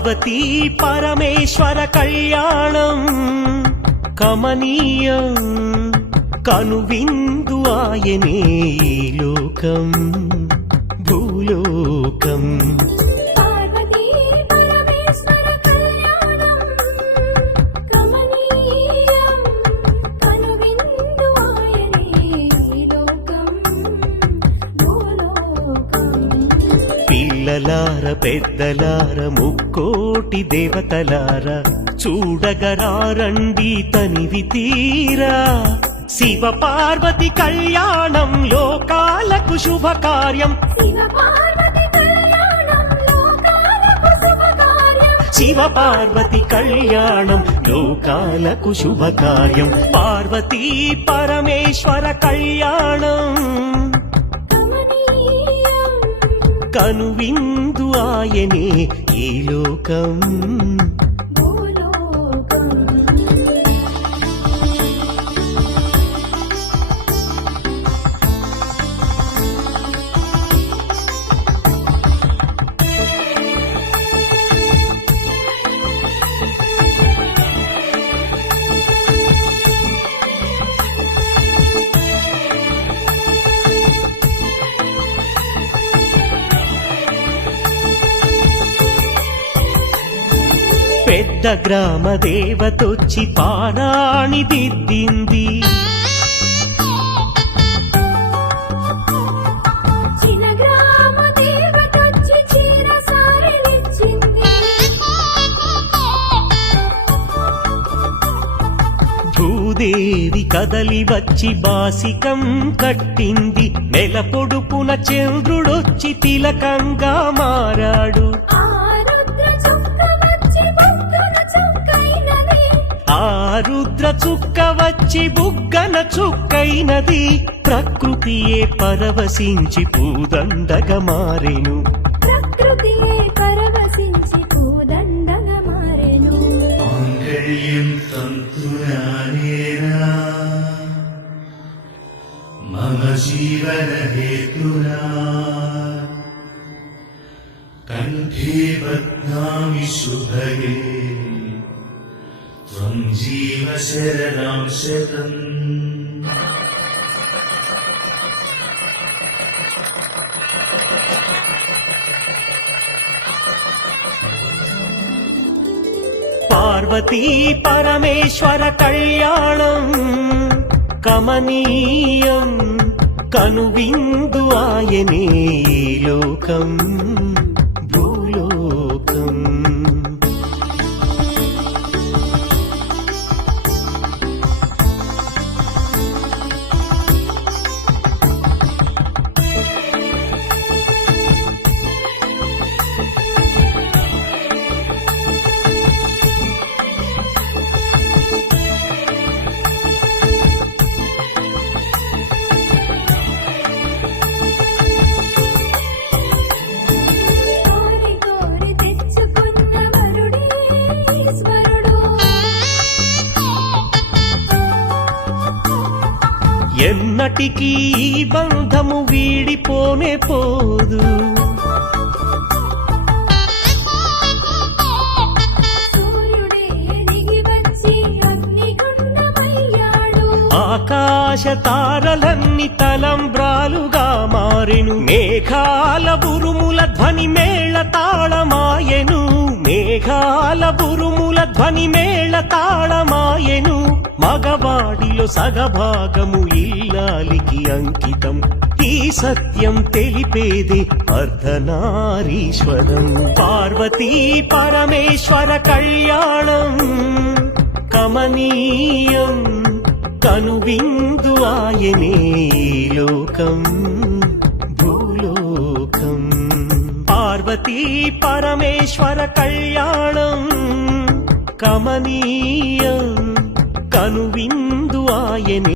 పార్వతీ పరమేశ్వర కళ్యాణం కమనీయం కనువిందు ఆయనే ఈ లోకం భూలోకం. పార్వతీ పరమేశ్వర కళ్యాణం కమనీయం కనువిందు ఆయనే ఈ లోకం భూలోకం. పిల్లలార పెద్దలార ముక్కోటి దేవతలార చూడగరారండి తనివి తీరా శివ పార్వతి కళ్యాణం లోకాలకు శుభకార్యం. శివ పార్వతి కళ్యాణం లోకాలకు శుభకార్యం. శివ పార్వతి కళ్యాణం లోకాలకు శుభకార్యం. పార్వతీ పరమేశ్వర కళ్యాణం కమనీయం కనువిందు ఆయనే ఈ లోకం భూలోకం. పెద్ద గ్రామ దేవతొచ్చి పారాణి దిద్దింది. చిన్న గ్రామ దేవతొచ్చి చీర సారెలిచ్చింది. భూదేవి కదలి వచ్చి బాసికం కట్టింది. నెల పొడుపున చంద్రుడొచ్చి తిలకంగా మారాడు. ఆ రుద్ర చుక్క వచ్చి బుగ్గన చుక్కైనది. ఆ రుద్ర చుక్క వచ్చి బుగ్గన చుక్కైనది. ప్రకృతియే పరవశించి పూదండగా మారెను. ప్రకృతియే పరవశించి పూదండగా మారెను. మాంగళ్యం తంతునానేనా మమ జీవన హేతునా కంఠే బధ్నామి శుభగే త్వం జీవ శరణం శతం. పార్వతీ పరమేశ్వర కళ్యాణం కమనీయం కనువిందు ఆయనే ఈ లోకం భూలోకం. కోరి కోరి తెచ్చుకున్న వరుడే ఈశ్వరుడు. ఎన్నటికీ ఈ బంధము వీడిపోనే పోదు. సూర్యుడే దిగి వచ్చి అగ్నిగుండమయ్యాడు. ఆకాశ తారలన్నీ తలంబ్రాలుగా మారెను. మేఘాల బురుముల ధ్వని మేళ తాళమాయెను. మేఘాల బురుముల ధ్వని మేళ తాళమాయెను. మగవాడిలో సగభాగము ఇల్లాలికి అంకితం. ఈ సత్యం తెలిపేది అర్ధనారీశ్వరం. పార్వతీ పరమేశ్వర కళ్యాణం కమనీయం కనువిందు ఆయనే ఈ లోకం భూలోకం. పార్వతీ పరమేశ్వర కళ్యాణం కమనీయం కనువిందు ఆయనే